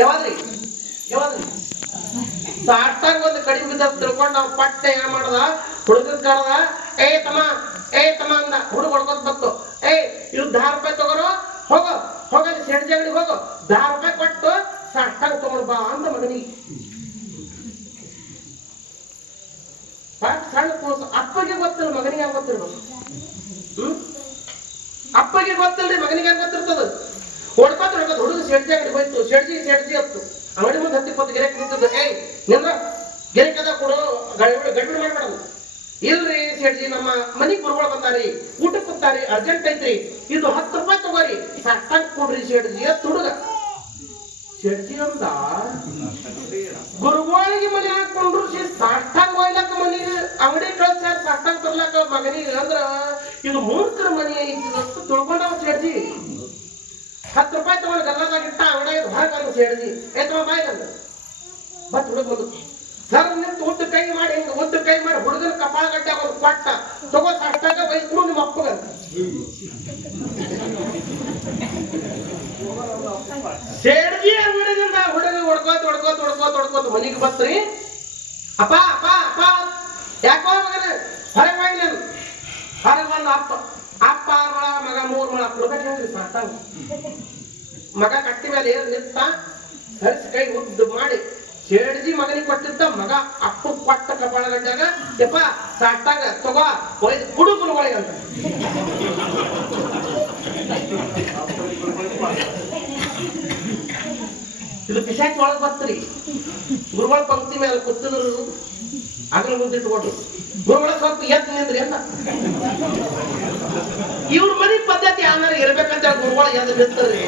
ಯಾವಾದ್ರಿ ಸಾಷ್ಟಾಗ ಒಂದು ಕಡಿಮೆ ಬಿದ್ದ ತಿಳ್ಕೊಂಡು ನಾವು ಪಟ್ಟೆ ಏನ್ ಮಾಡ್ದ ಹುಡುಗನ್ ಕರೆದ ಏ ತಮ್ಮ ಅಂದ. ಹುಡುಗ ಹೊಡ್ಕೊತ ಬತ್ತು. ಇದು 10 ರೂಪಾಯಿ ತಗೋರು, ಹೋಗಲ್ಲಿ ಶೆಡ್ ಜಗಡಿಗೆ ಹೋಗು, 10 ರೂಪಾಯಿ ಕೊಟ್ಟು ಸಾಷ್ಟಾಗ ತಗೊಂಡ್ ಬಾ ಅಂದ ಮಗನಿಗೆ. ಸಣ್ಣ ಕೂಸು, ಅಪ್ಪಗೆ ಗೊತ್ತಿಲ್ಲ, ಮಗನಿಗೆ ಯಾರು ಗೊತ್ತಿರ್ಬೇಕು? ಅಪ್ಪಗೆ ಗೊತ್ತಿಲ್ರಿ, ಮಗನಿಗೆ ಯಾರು ಗೊತ್ತಿರ್ತದ? ಹೊಡ್ಕೊತ ಹುಡುಗ ಶೆಡ್ಜಿ ಅಂಗಡಿ ಹೋಯ್ತು. ಶೆಡ್ಜಿ ಹತ್ತು ಅಂಗಡಿ ಮುಂದೆ 10-20 ಗೆರೆಕ್ ನಿಂತದ್ದು. ನಿಂದ್ರ ಗೆರೆಕದ ಕೊಡು, ಗಡ್ಬಿಡಿ ಮಾಡ್ಬೇಡದು. ಇಲ್ರಿ ಶೆಡ್ಜಿ, ನಮ್ಮ ಮನಿಗ್ ಗುರುಗಳು ಬಂದಾರಿ, ಊಟಕ್ಕೆ ಕೂತಾರಿ, ಅರ್ಜೆಂಟ್ ಐತ್ರಿ, ಇದು 10 ರೂಪಾಯಿ ತಗೋರಿ, ಸಾಷ್ಟಾಗ ಕೊಡ್ರಿ ಶೆಡ್ಜಿ ಅಂತ ಹುಡುಗ. ಶೆಡ್ಜಿ ಅಂದ ಗುರುಗಳಿಗೆ ಮನೆ ಹಾಕೊಂಡ್ರು ಸಾಷ್ಟಾಗ ಹೋಯ್ಲಕ್ಕ ಮನಿಗೆ ಅಂಗಡಿ ಕಳ್ಸ್ಯಾರ ಸಾಷ್ಟಾಗ ತರ್ಲಕ್ಕ ಮಗನಿಗೆ. ಅಂದ್ರ ಇದು ಮೂರ್ಖರ ಮನೆ ಐತಿ ತಿಳ್ಕೊಂಡವ ಶೆಡ್ಜಿ. 10 ರೂಪಾಯಿ ತಗೊಂಡು ಗಲ್ಲದಾಗ ಇಟ್ಟ ಅಂಗಡಿಯಾಗ ಹೊರಗಂದು ಶೆಡ್ಜಿ ತಮ್ಮ ಬಾಯಿಗಂದ ಬತ್ ಹುಡುಗ ಬಂದು ಸರ್ ನಿಂತು ಉದ್ದ ಕೈ ಮಾಡಿ ಹಿಂಗ ಉದ್ದ ಕೈ ಮಾಡಿ ಹುಡುಗನ ಕಪಾಳ ಗಡ್ಡೆ ಒಂದು ಕೊಟ್ಟ ತಗೋ ಸಾಷ್ಟಾಗ ಬೈಸ್ಬಿಡು ನಿಮ್ಮ ಅಪ್ಪಗಂತ. ಶೆಡ್ಜಿ ಅಂಗಡಿಯಿಂದ ಹುಡುಗ ಹೊಡ್ಕೋತ ಮನಿಗೆ ಬತ್ರಿ. ಅಪ್ಪ ಯಾಕೋ ಮಗನ ಹೊರಗೆ ಹೋಗಿ ನಾನು ಹೊರಗೆ ಬಂದ. ಅಪ್ಪ 6 ಮೊಳ, ಮಗ 3 ಮೊಳ ಕೊಡ್ಬೇಕಂದ್ರಿ ಸಾಷ್ಟಾಗ. ಮಗ ಕಟ್ಟಿ ಮೇಲೆ ಏರ್ ನಿಂತ ಸರಿಸಿ ಕೈ ಉದ್ದ ಮಾಡಿ ಶೆಡ್ಜಿ ಮಗನಿಗೆ ಕೊಟ್ಟಿದ್ದ. ಮಗ ಅಪ್ಪ ಕೊಟ್ಟ ಕಪಾಳ ಗಡ್ಡಾಗ ಯಪ್ಪ ಸಾಷ್ಟಾಗ ತಗೋ ಒಯ್ದು ಕುಡು ಗುರುಗಳಿಗೆ ಅಂತ. ಇದು ಪಿಶಾಚಿ ಒಳಗೆ ಬತ್ರಿ. ಗುರುಗಳ ಪಂಕ್ತಿ ಮೇಲೆ ಕೂತಿದ್ರು, ಅಗಲ ಮುಂದಿಟ್ಕೊಟ್ರು. ಗುರುಗಳ ಸ್ವಲ್ಪ ಎದ್ದು ನಿಂದ್ರಿ ಅಂತ. ಇವ್ರ ಮನಿ ಪದ್ಧತಿ ಆಮೇಲೆ ಇರ್ಬೇಕಂತ ಗುರುಗಳು ಎದ್ದು ನಿಂತ್ರಿ.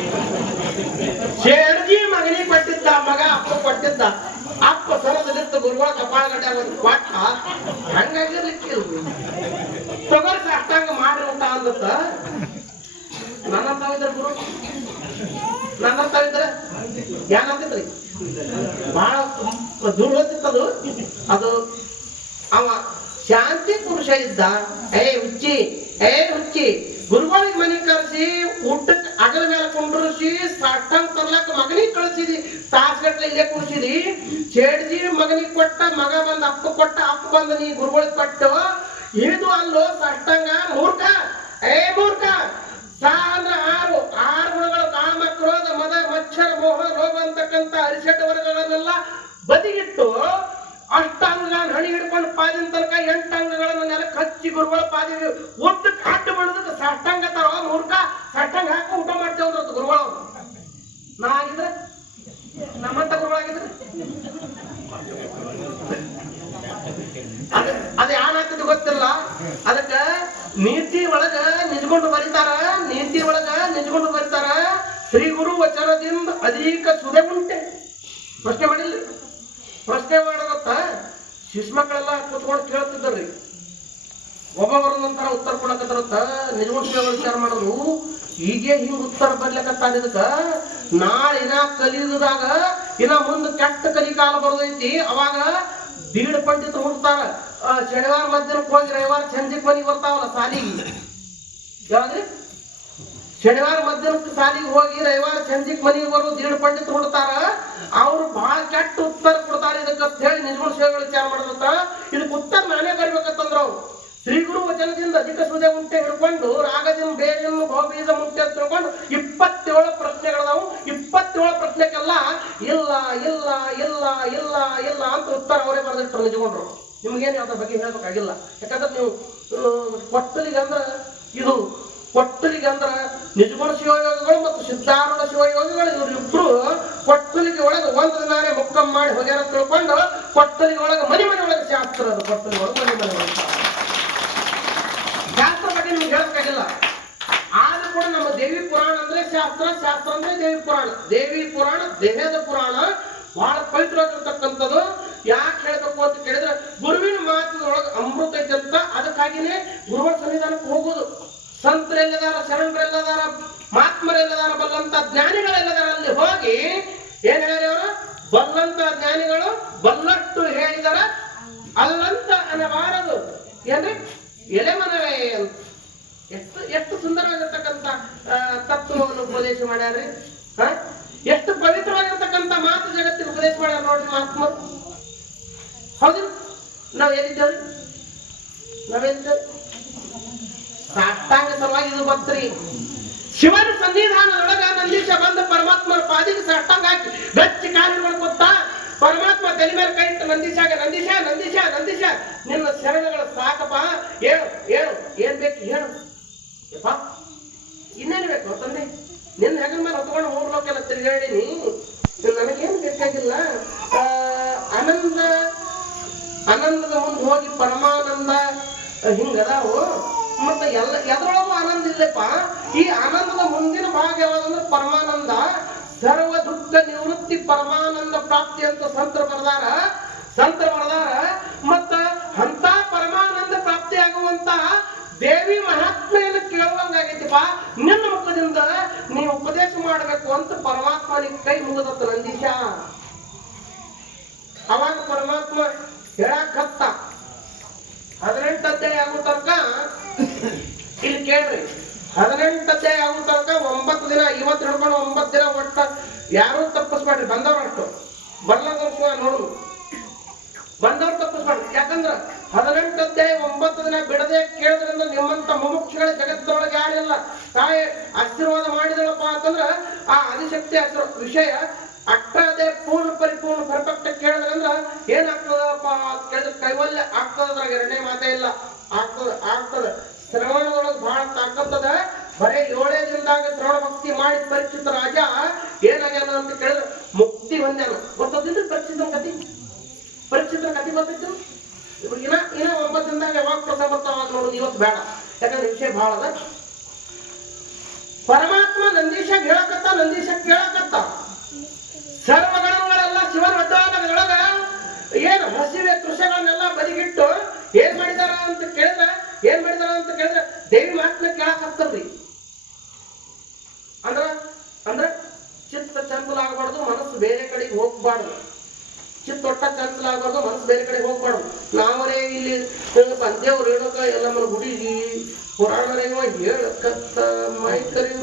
ಶೆಡ್ಜಿ ಮಗನಿಗೆ ಕೊಟ್ಟಿದ್ದ, ಮಗ ಅಪ್ಪ ಕೊಟ್ಟಿದ್ದ. ಅಪ್ಪ ಸರದ ನಿಂತು ಗುರುಗಳ ಕಪಾಳ ಗಡ್ಡೆ ಒಂದು ಕೊಟ್ಟ. ಹಂಗಾಗಿರ್ಲಿಕ್ಕಿಲ್ಲ, ತೊಗರಿ ಸಾಷ್ಟಾಂಗ ಮಾಡ್ರಿ ಊಟ ಅಂದತ್ತ. ನನ್ನಂತಾವಿದ್ರ ಗುರು, ನನ್ನಂತಾವಿದ್ರ ಏನಂತಿದ್ರಿ ಬಹಳ ದೂರ ಹೋಗ್ತಿತ್ತದು. ಅದು ಅವ ಶಾಂತಿ ಪುರುಷ ಇದ್ದ. ಹುಚ್ಚಿ ಗುರುಗಳಿಗೆ ಮನೆ ಕರೆಸಿ ಊಟಕ್ಕೆ ಅಗಲ ಮೇಲೆ ಕುಂಡ್ರಿಸಿ ಸಾಷ್ಟಾಂಗ ತರ್ಲಕ್ಕ ಮಗನಿಗೆ ಕಳಿಸಿದಿ. ತಾಸ್ಗಟ್ಲೆ ಇಲ್ಲೇ ಕುಣಿಸಿದಿ. ಶೆಡ್ಜಿ ಮಗನಿಗೆ ಕೊಟ್ಟ, ಮಗ ಬಂದ ಅಪ್ಪ ಕೊಟ್ಟ, ಅಪ್ಪ ಬಂದ ನೀ ಗುರುಗಳಿಗೆ ಕೊಟ್ಟು. ಇದು ಅಲ್ಲೋ ಸಾಷ್ಟಾಂಗ ಮೂರ್ಖ. ಮೂರ್ಖ. ಸಾ ಅಂದ್ರ 6 ಗುಣಗಳು, ಕಾಮ, ಕ್ರೋಧ, ಮದ, ಮಚ್ಚರ, ಮೋಹ, ರೋಗ ಅಂತಕ್ಕಂಥ ಅರಿಷಡ್ ವರ್ಗಗಳನ್ನೆಲ್ಲ ಬದಿಗಿಟ್ಟು ಅಷ್ಟಾಂಗಗಳನ್ನು ಹಣಿ ಹಿಡ್ಕೊಂಡು ಪಾದಿನ ತನಕ 8 ಅಂಗಗಳನ್ನು ನೆಲಕ್ಕೆ ಹಚ್ಚಿ ಗುರುಗಳ ಪಾದಿಗೆ ಒಟ್ಟಕ್ಕೆ ಅಡ್ಡು ಬಿಡೋದಕ್ಕೆ ಸಾಷ್ಟಾಂಗ ತರೋ ಮೂರ್ಖ. ಸಾಷ್ಟಾಂಗ ಹಾಕಿ ಊಟ ಮಾಡ್ತೇವ್ರ ಗುರುಗಳು. ನಾ ಆಗಿದ್ರೆ ನಮ್ಮಂತ ಗುರುಗಳಾಗಿದ್ರೆ ಅದ ಏನಾಗ್ತದೆ ಗೊತ್ತಿಲ್ಲ. ಅದಕ್ಕ ನೀತಿ ಒಳಗ ನಿಜ್ಕೊಂಡು ಬರೀತಾರ ಶ್ರೀ ಗುರು ವಚನದಿಂದ ಅಧಿಕ ಸುದೆ ಉಂಟೆ. ಪ್ರಶ್ನೆ ಮಾಡಿಲ್ಲ. ಪ್ರಶ್ನೆ ಮಾಡೋದತ್ತ ಶಿಶುಮಕ್ಕಳೆಲ್ಲ ಕೂತ್ಕೊಂಡು ಕೇಳ್ತಿದ್ದಾರ್ರಿ. ಒಬ್ಬೊಬ್ಬರ ನಂತರ ಉತ್ತರ ಕೊಡಕತ್ತಾರತ್ತ. ನಿಜಗುಣ ವಿಚಾರ ಮಾಡಿದ್ರು. ಈಗೇ ಹಿಂಗ ಉತ್ತರ ಬರ್ಲಿಕ್ಕತ್ತಾರ. ಇದಕ್ಕ ನಾಳೆ ಕಲಿಯುಗದಾಗ ಮುಂದೆ ಕೆಟ್ಟ ಕಲಿಕಾಲ ಬರೋದೈತಿ. ಅವಾಗ ಬೀಡ್ ಪಂಡಿತರು ಹುಡ್ತಾರ. ಶನಿವಾರ ಮಧ್ಯಾಹ್ನಕ್ಕೆ ಹೋಗಿ ರವಿವಾರ ಸಂಜೆಗೆ ಮನೆಗೆ ಬರ್ತಾವಲ್ಲ ಸಾಲಿಗೆ. ಯಾವ್ದ್ರಿ? ಶನಿವಾರ ಮಧ್ಯಾಹ್ನಕ್ಕೆ ಸಾಲಿಗೆ ಹೋಗಿ ರವಿವಾರ ಸಂಜೆಗೆ ಮನೆಗೆ ಬರೋ ಬೀಡ್ ಪಂಡಿತರು ಹುಡ್ತಾರ. ಅವ್ರು ಬಹಳ ಕೆಟ್ಟ ಉತ್ತರ ಕೊಡ್ತಾರೆ ಇದಕ್ಕೆ ಅಂತ ಹೇಳಿ ನಿಜಗುಣ ಸೇವೆಗಳು ವಿಚಾರ ಮಾಡತ್ತ. ಇದಕ್ಕೆ ಉತ್ತರ ನಾನೇ ಬರ್ಬೇಕಂತಂದ್ರ ಅವ್ರು ಶ್ರೀ ಗುರು ವಚನದಿಂದ ಅಧಿಕ ಸುದೆ ಉಂಟೆ ಹಿಡ್ಕೊಂಡು ರಾಗದಿಂದ ಬೇಜನ್ನು ಭಾವಬೀಜ ಮುಂಟೆ ಅಂತ ತಿಳ್ಕೊಂಡು 27 ಪ್ರಶ್ನೆಗಳದಾವು. 27 ಪ್ರಶ್ನೆಗೆಲ್ಲ ಇಲ್ಲ ಇಲ್ಲ ಇಲ್ಲ ಇಲ್ಲ ಇಲ್ಲ ಅಂತ ಉತ್ತರ ಅವರೇ ಬರೆದಿಟ್ರು ನಿಜಗೊಂಡ್ರು. ನಿಮ್ಗೇನು ಯಾವ್ದ್ರ ಬಗ್ಗೆ ಹೇಳ್ಬೇಕಾಗಿಲ್ಲ. ಯಾಕಂದ್ರೆ ನೀವು ಕೊಟ್ಟಲಿಗಂದ್ರ ನಿಜಗುಣ ಶಿವಯೋಗಿಗಳು ಮತ್ತು ಸಿದ್ಧಾರೂಢ ಶಿವಯೋಗಿಗಳು ಇವರಿಬ್ರು ಕೊಟ್ಟಲಿಗೆ ಒಳಗೆ ಒಂದು ದಿನಾನೇ ಮುಕ್ಕಂ ಮಾಡಿ ಹೋಗ್ಯಾರ ತಿಳ್ಕೊಂಡು ಕೊಟ್ಟಲಿಗೆ ಒಳಗೆ ಮನೆ ಒಳಗೆ ಶಾಸ್ತ್ರ. ಅದು ಕೊಟ್ಟಲಿಗೆ ಒಳಗೆ ಮನೆ ಒಳಗೆ ಶಾಸ್ತ್ರ ಬಗ್ಗೆ ನಿಮ್ಗೆ ಹೇಳಬೇಕಾಗಿಲ್ಲ. ಆದ್ರೂ ಕೂಡ ನಮ್ಮ ದೇವಿ ಪುರಾಣ ಅಂದ್ರೆ ಶಾಸ್ತ್ರ, ಶಾಸ್ತ್ರ ಅಂದ್ರೆ ದೇವಿ ಪುರಾಣ. ದೇವಿ ಪುರಾಣ ದೇಹದ ಪುರಾಣ, ಬಹಳ ಪವಿತ್ರವಾಗಿರ್ತಕ್ಕಂಥದ್ದು. ಯಾಕೆ ಹೇಳ್ಬೇಕು ಅಂತ ಕೇಳಿದ್ರೆ ಗುರುವಿನ ಮಾತಿನೊಳಗೆ ಅಮೃತ ಐತೆ ಅಂತ. ಅದಕ್ಕಾಗಿನೇ ಗುರುಗಳ ಸನ್ನಿಧಾನಕ್ಕೆ ಹೋಗುದು. ಸಂತರೆಲ್ಲದಾರ, ಶರಣರೆಲ್ಲದಾರ, ಮಹಾತ್ಮರೆಲ್ಲದಾರ, ಬಲ್ಲಂತ ಜ್ಞಾನಿಗಳೆಲ್ಲದಾರ. ಅಲ್ಲಿ ಹೋಗಿ ಏನ್ ಹೇಳ್ಯಾರ ಅವರು? ಬಲ್ಲಂತ ಜ್ಞಾನಿಗಳು ಬಲ್ಲಷ್ಟು ಹೇಳಿದಾರ, ಅಲ್ಲಂತ ಅನ್ನಬಾರದು. ಏನ್ರಿ? ಎಲೆಮನವೇ ಅಂತ ಎಷ್ಟು ಸುಂದರವಾಗಿರ್ತಕ್ಕಂಥ ತತ್ವವನ್ನು ಉಪದೇಶ ಮಾಡ್ಯಾರ್ರಿ. ಎಷ್ಟು ಪವಿತ್ರವಾಗಿರ್ತಕ್ಕಂಥ ಮಾಡ್ಯಾರ ನೋಡ್ರಿ ಮಹಾತ್ಮರು. ಹೌದು, ನಾವ್ ಎಲ್ಲಿದ್ದೇವ್ರಿ? ನಾವೆಲ್ಲಿದ್ದೇವ್ರಿ? ಸಾಷ್ಟಾಂಗ ಸಲುವಾಗಿ ಇದು ಬತ್ರಿ. ಶಿವನ ಸನ್ನಿಧಾನದೊಳಗ ನಂದೀಶ ಬಂದ ಪರಮಾತ್ಮನ ಪಾದಿಗೆ ಸಾಷ್ಟಾಂಗ ಹಾಕಿ ಗಚ್ಚಿ ಕಾಲಿಗಳು ಕೊತ್ತ. ಪರಮಾತ್ಮ ತಲೆ ಮೇಲೆ ಕೈ ಇಟ್ಟು ನಂದೀಶಾಗ, ನಂದೀಶ ನಂದೀಶ ನಂದೀಶ ನಿನ್ನ ಶರಣಗಳು ಸಾಕಪ್ಪ, ಹೇಳು ಹೇಳು ಏನ್ ಬೇಕು ಹೇಳು ಯಪ್ಪ, ಇನ್ನೇನು ಬೇಕು ತಂದೆ? ನಿನ್ನ ಹೆಗಲ ಮೇಲೆ ಹೊತ್ಕೊಂಡು 3 ಲೋಕೆಲ್ಲ ತಿರುಗಾಡಿನಿ, ನನಗೇನು ಬೇಕಾಗಿಲ್ಲ. ಆನಂದ ಆನಂದದ ಮುಂದೆ ಹೋಗಿ ಪರಮಾನಂದ ಹಿಂಗದಾವು. ಮತ್ತೆ ಎದ್ರೊಳಗೂ ಆನಂದ ಇಲ್ಲಪ್ಪ. ಈ ಆನಂದದ ಮುಂದಿನ ಭಾಗ ಯಾವ್ದಂದ್ರೆ ಪರಮಾನಂದ. ಸರ್ವ ದುಃಖ ನಿವೃತ್ತಿ ಪರಮಾನಂದ ಪ್ರಾಪ್ತಿ ಅಂತ ಸಂತರ ಬರ್ದಾರ. ಮತ್ತ ಅಂತ ಪರಮಾನಂದ ಪ್ರಾಪ್ತಿ ಆಗುವಂತ ದೇವಿ ಮಹಾತ್ಮೆಯನ್ನು ಕೇಳುವಂಗಾಗೈತಿಪ್ಪ. ನಿನ್ನ ಮುಖದಿಂದ ನೀವು ಉಪದೇಶ ಮಾಡಬೇಕು ಅಂತ ಪರಮಾತ್ಮನಿಗೆ ಕೈ ಮುಗಿದತ್ತ ನಂದೀಶ. ಅವಾಗ ಪರಮಾತ್ಮ ಹೇಳಕತ್ತ 18 ಅಧ್ಯಾಯ ಆಗೋ ತನಕ ಇಲ್ಲಿ ಕೇಳ್ರಿ. 18 ಅಧ್ಯಾಯ ಆಗೋ ತನಕ 9 ದಿನ, ಇವತ್ತು ಹಿಡ್ಕೊಂಡು 9 ದಿನ ಒಟ್ಟ ಯಾರು ತಪ್ಪಿಸ್ಬೇಡ್ರಿ. ಬಂದವ್ರು ಅಷ್ಟು, ಬರ್ಲಾದವ್ರು ನೋಡು, ಬಂದವ್ರು ತಪ್ಪಿಸ್ಬೇಡ್ರಿ. ಯಾಕಂದ್ರ 18 ಅಧ್ಯಾಯ 9 ದಿನ ಬಿಡದೆ ಕೇಳಿದ್ರಿಂದ ನಿಮ್ಮಂತ ಮುಮುಕ್ಷಗಳ ಜಗತ್ತೊಳಗೆ ಯಾರಿಲ್ಲ. ತಾಯಿ ಆಶೀರ್ವಾದ ಮಾಡಿದಳಪ್ಪ ಅಂತಂದ್ರ ಆ ಆದಿಶಕ್ತಿ ವಿಷಯ ಅಟ್ಟದೆ ಪೂರ್ಣ ಪರಿಪೂರ್ಣ ಪರ್ಫೆಕ್ಟ್ ಕೇಳಿದ್ರಂದ್ರ ಏನಾಗ್ತದಪ್ಪ ಕೇಳಿದ್ರೆ ಕೈವಲ್ಯ ಆಗ್ತದ. 2ನೇ ಮಾತೇ ಇಲ್ಲ, ಆಗ್ತದ. ಶ್ರವಣದೊಳಗೆ ಬಹಳ ತಾಕತ್ತದ. ಬರೇ 7 ದಿನದಾಗ ಶ್ರವಣ ಭಕ್ತಿ ಮಾಡಿ ಪರೀಕ್ಷಿತ ರಾಜ ಏನಾಗ್ಯಾನ ಅಂತ ಕೇಳಿದ್ರೆ ಮುಕ್ತಿ ಹೊಂದ್ಯಾನ. ಗೊತ್ತಿದ್ರೆ ಪರೀಕ್ಷಿತನ ಕತಿ ಗೊತ್ತಿತ್ತು. ಇನ್ನ 9 ದಿನದಾಗ ಯಾವಾಗ ಪ್ರಸಾದ ಬರ್ತಾವ ನೋಡೋದು. ಇವತ್ತು ಬೇಡ, ಯಾಕಂದ್ರೆ ವಿಷಯ ಬಹಳ ಅದ. ಪರಮಾತ್ಮ ನಂದೀಶ ಹೇಳಕತ್ತ, ನಂದೀಶ ಕೇಳಕತ್ತ. ಸರ್ವಗಣಗಳೆಲ್ಲ ಶಿವನ ವಡ್ಡಾನದೊಳಗ ಏನು ಹಸಿವೆ ಕೃಷಗಳನ್ನೆಲ್ಲ ಬದಿಗಿಟ್ಟು ಏನ್ ಮಾಡಿದಾರ ಅಂತ ಕೇಳಿದ್ರೆ ದೇವಿ ಮಾತನ್ನ ಕೇಳಕತ್ತಲ್ರಿ. ಅಂದ್ರ ಚಿತ್ತ ಚಂಚಲ ಆಗಬಾರ್ದು, ಮನಸ್ಸು ಬೇರೆ ಕಡೆಗೆ ಹೋಗ್ಬಾರ್ದು. ಚಿತ್ತೊಟ್ಟ ಚಂಚಲ ಆಗಬಾರ್ದು, ಮನಸ್ಸು ಬೇರೆ ಕಡೆಗೆ ಹೋಗ್ಬಾರ್ದು. ನಾವರೇ ಇಲ್ಲಿ ಬಂದೇವ್ರು ಹೇಳಕ ಎಲ್ಲ ಮನ ಹುಡುಗಿ ಪುರಾಣರೇವ ಹೇಳಕತ್ತ ಮೈಕರಿ